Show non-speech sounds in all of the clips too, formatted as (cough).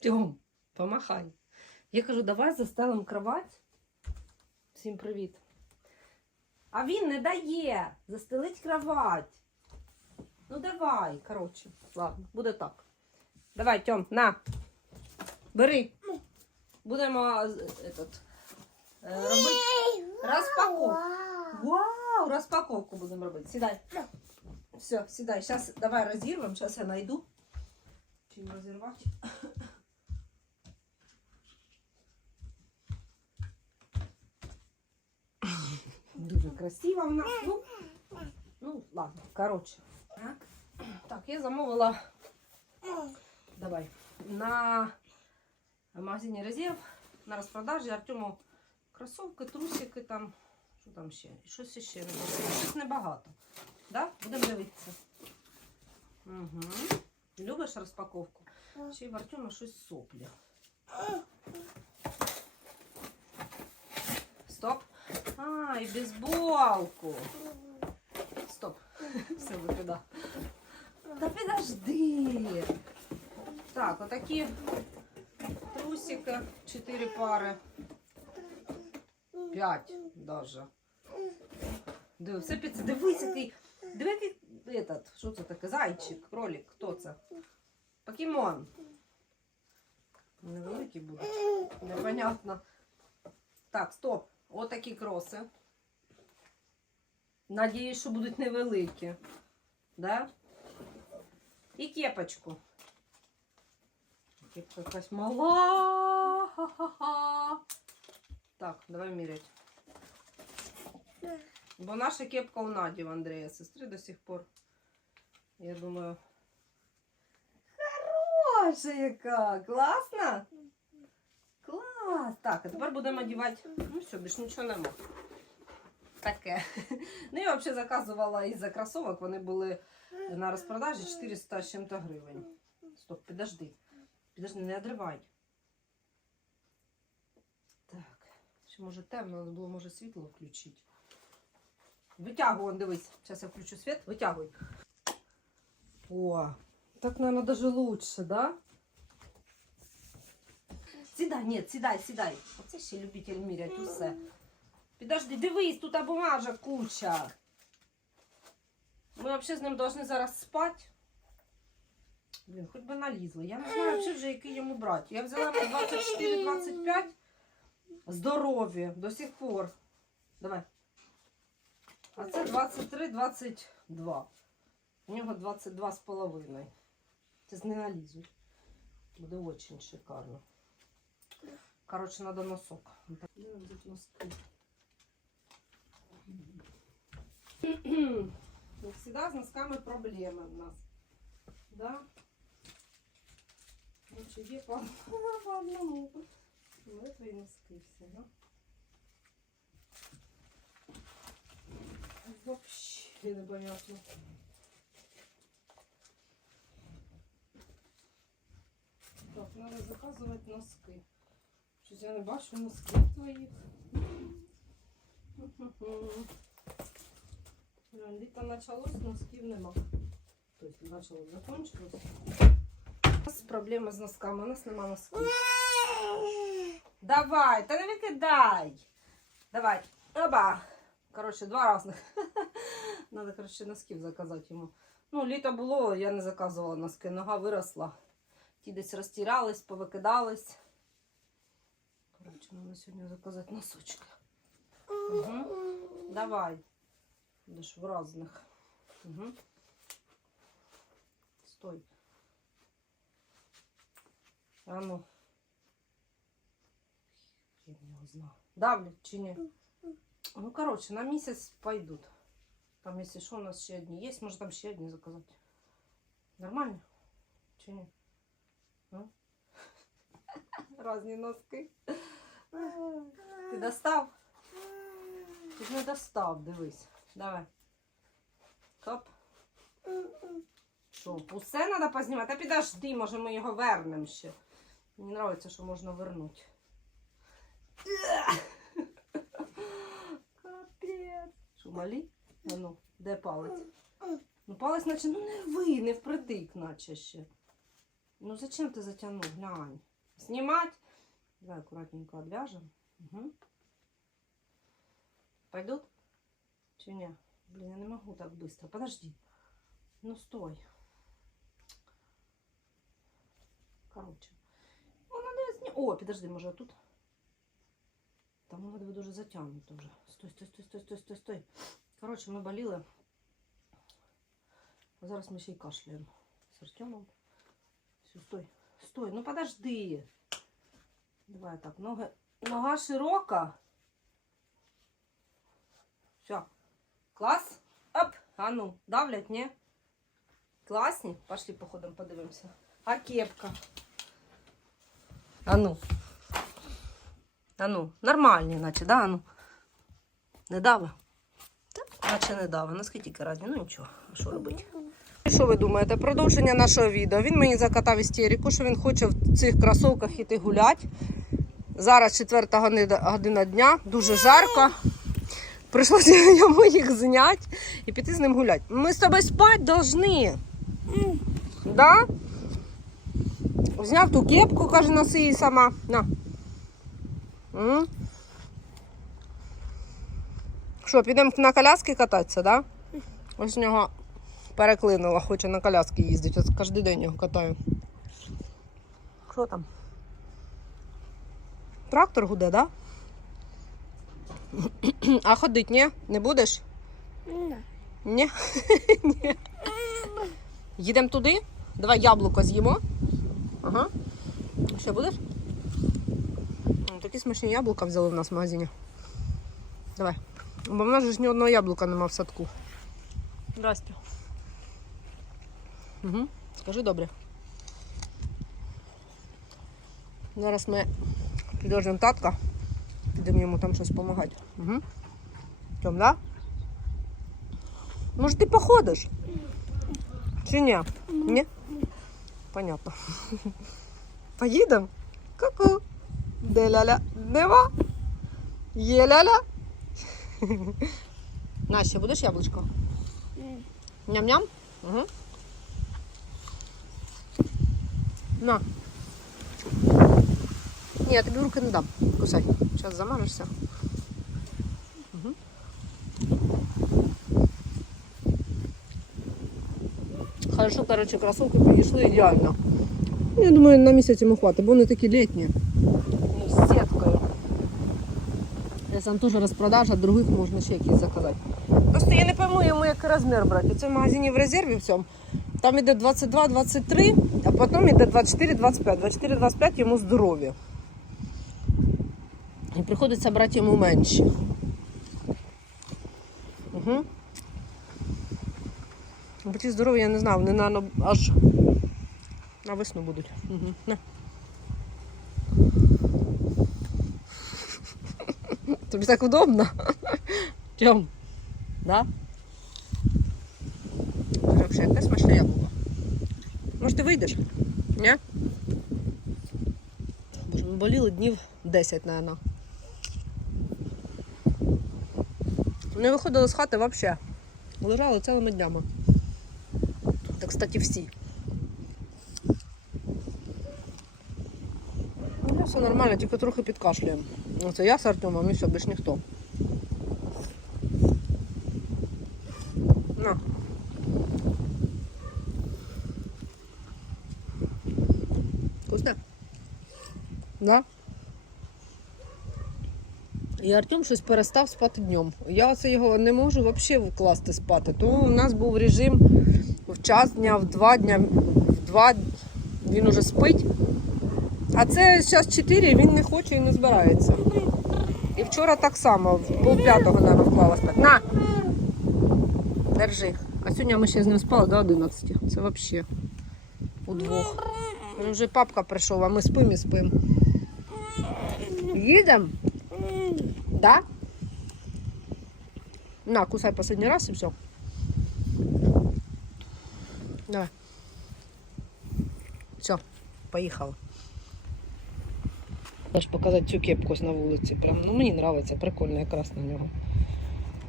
Тьом, помахай. Я кажу, давай застелим кровать. Всім привіт. А він не дає застелить кровать. Ну давай, коротше, ладно, буде так. Давай, Тьом, на. Бери. Будемо з- этот, е, робити розпаковку. Вау, розпаковку будемо робити. Сідай. Все, сідай. Сейчас давай розірвемо. Сейчас я найду. Чим розірвати. Дуже красиво в нас. Ну, ну ладно, коротше. Так. так, я замовила. Давай. На магазині резерв на розпродажі Артему кросовки, трусики там. Що там ще? Щось ще не. Щось небагато. Да? Будемо дивитися. Угу. Любиш розпаковку? Ще в Артема щось соплі. Стоп. А, і бейсболку. Стоп. (laughs) Все викидав. Та підожди. Так, отакі трусики, чотири пари. П'ять даже. Диви, все під це. Дивись, який. Диви, який этот, що це таке? Зайчик, кролик, хто це? Покемон. Невеликий буде. Непонятно. Так, стоп. Отакі кроси. Надіюсь, що будуть невеликі. Да? І кепочку. Кепка якась мала. Ха-ха-ха. Так, давай міряти. Бо наша кепка у Наді, в Андрія, сестри до сих пор. Я думаю. Хороша яка! Класна? Клас! Так, а тепер будемо одягати. Ну все, більш нічого нема. Таке. Ну, я взагалі заказувала із-за кросовок, вони були на розпродажі 400 з чим-то гривень. Стоп, підожди. Підожди, не одривай. Так. Ще може темно, треба було може світло включити. Витягуй, дивись. Зараз я включу світ, витягуй. О, так, наверное, даже лучше, да? Сідай, ні, сідай, сідай. Оце ще любитель мірять усе. Підожди, дивись, тут а бумажок куча. Ми взагалі з ним повинні зараз спати. Блін, хоч би налізли. Я не знаю взагалі вже, який йому брати. Я взяла на 24-25. Здорові до сих пор. Давай. А це 23-22. У нього 22 з половиною. Це не налізуть. Буде дуже шикарно. Коротше, треба носок. Як завжди, з носками проблеми в нас. Да? Короче, є (laughs) по, одному. Ну, твої носки всі, да? Вообще непонятно. Так, надо заказывать носки. Щось я не бачу носки твоїх. Літо почалось, носків нема. Тобто почалось, закончилось. У нас проблема з носками, у нас нема носків. Давай, та не викидай. Давай. Оба. Коротше, два разних. (laughs) Надо, коротше, носків заказати йому. Ну, літо було, я не заказувала носки. Нога виросла. Ті десь розтирались, повикидались. Коротше, треба сьогодні заказати носочки. Угу. Давай. Будеш в разных. Угу. Стой. А ну. Я не знаю. Давлять чи ні? Ну, короче, на місяць пойдут. Там, если что, у нас ще одні є. Може там ще одні заказати. Нормально? Чи ні? Ну? Разні носки. Ти достав? Ти ж не достав, дивись. Давай. Топ. Що, усе треба познімати? Та підожди, може ми його вернемо ще. Мені подобається, що можна вернути. Капець. Що, малі? А ну, де палець? Ну, палець, наче, ну не ви, не впритик, наче ще. Ну зачем ти затягнув? Глянь. снимать. Давай аккуратненько отвяжем. Угу. Пойдут? Чи не? Блин, я не могу так быстро. Подожди. Ну стой. Короче. Ну, надо сня... О, подожди, може тут. Там воно тебе дуже затягнуто вже. Стой, стой, стой, стой, стой, стой, стой. Коротше, ми боліли. Зараз ми ще й кашляємо. З Артемом. Все, стой. Стой, ну подожди. Давай так, ноги. Нога широка. Все. Клас. Оп. А ну, давлять, не? Класні. Пошли походом подивимося. А кепка? А ну. А ну, нормальні, наче, да? А ну. Не дави? Так, наче не дави. Наскільки разні, ну нічого, а що робити? Що ви думаєте? Продовження нашого відео. Він мені закатав істерику, що він хоче в цих кросовках іти гуляти. Зараз четверта година дня, дуже жарко. Прийшлося (laughs) йому їх зняти і піти з ним гуляти. Ми з тобою спати повинні. Да? Зняв ту кепку, каже, носи її сама. На. Що, підемо на коляски кататися, да? Ось у нього переклинило, хоче на коляски їздити. Ось кожен день його катаю. Що там? Трактор гуде, да? А ходить, ні? Не будеш? Ні? Ні. (laughs) Їдемо туди? Давай яблуко з'їмо. Ага. Що будеш? Такі смачні яблука взяли в нас в магазині. Давай. Бо в нас же ж ні одного яблука нема в садку. Здрасте. Угу. Скажи добре. Зараз ми підождемо татка. Підемо йому там щось допомагати. Угу. Тьом, да? Може ти походиш? Чи ні? Ні? Понятно. (laughs) Поїдемо? Ку-ку. Де ляля? Нема? Є ляля? (laughs) Настя, будеш яблучко? Ням-ням? Угу. На. Ні, я тобі руки не дам. Кусай. Зараз замажешся. Угу. Хорошо, короче, кроссовки підійшли ідеально. Я думаю, на місяць йому хватить, бо вони такі літні. Ну, з сіткою. Якщо там теж розпродажа, других можна ще якісь заказати. Просто я не пойму йому який розмір брати. Це в магазині в резерві всьому. Там іде 22-23, а потім іде 24-25. 24-25 йому здорові. І приходиться брати йому менші. Угу. Бо ті здорові, я не знаю, вони наверно, аж на весну будуть. Угу. На. Тобі так удобно? Тьом. Да? Вообще, яке смачне яблуко. Може ти вийдеш? Ні? Боже, ми боліли днів 10, мабуть. Не виходили з хати взагалі. Лежали цілими днями. Так, кстати, всі. Ну, все нормально, тільки трохи підкашлюємо. Оце я з Артемом і все, більш ніхто. Да? І Артем щось перестав спати днем. Я це його не можу взагалі вкласти спати. То у нас був режим в час дня, в два дня, в два він уже спить. А це зараз 4, він не хоче і не збирається. І вчора так само, пол п'ятого, мабуть, вклала спати. На! Держи. А сьогодні ми ще з ним спали до 11. Це взагалі удвох. Вже папка прийшов, а ми спимо і спимо. Їдемо? Да? На, кусай последний раз и все. Давай. Все, поїхали. Я ж показати цю кепку на вулиці. Прям, ну мені подобається, прикольно якраз на нього.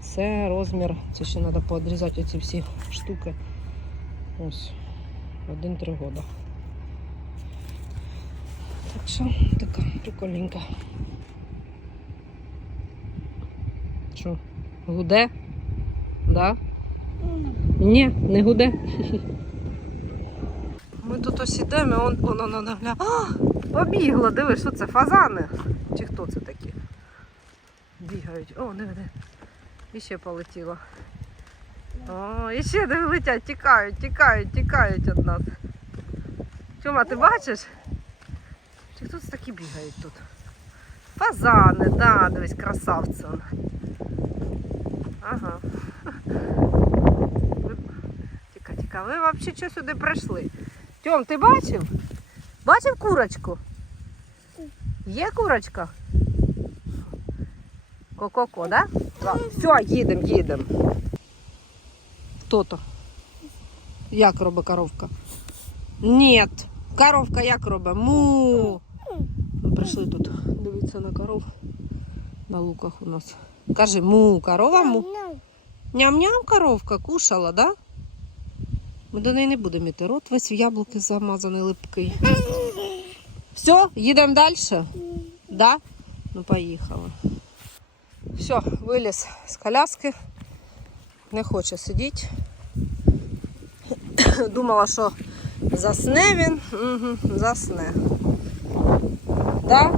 Це розмір. Це ще треба поодрізати ці всі штуки. Ось. Один-три года. Так Так що така прикольненька. Що, гуде? Да? Ні, не гуде. (laughs) Ми тут ось ідемо, он, воно надо гля. А, побігла, диви, що це, фазани? Чи хто це такі? Бігають. О, диви, диви. І ще полетіло. О, і ще диви летять, тікають, тікають, тікають від нас. Тьома, ти бачиш? Чи хто це такі бігають тут? Фазани, да, дивись, красавці. Ага. Тіка, тіка, ви взагалі що сюди прийшли? Тьом, ти бачив? Бачив курочку? Є курочка? Ко-ко-ко? Да. Все, їдемо, їдемо. Хто то? Як робить коровка? Ні. Коровка як робить? Му. Ми прийшли тут. Дивіться на коров. На луках у нас. Кажи, му, корова му. Ням-ням коровка кушала, да? Ми до неї не будемо йти. Рот весь в яблуки замазаний липкий. Все, їдемо далі? Да? Ну, поїхали. Все, виліз з коляски. Не хоче сидіти. (coughs) Думала, що засне він. Угу, засне. Да?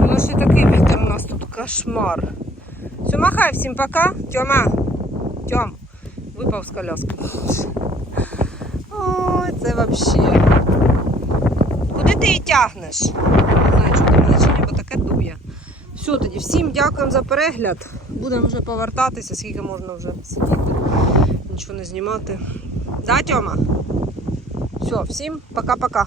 Ну, ще такий вітер у нас тут кошмар. Все, махай всім пока. Тьома. Тьом. Випав з коляски. Ой, це вообще. Куди ти її тягнеш? Не знаю, що там значення, бо таке дує. Все тоді, всім дякуємо за перегляд. Будемо вже повертатися, скільки можна вже сидіти, нічого не знімати. Да, Тьома? Все, всім пока-пока.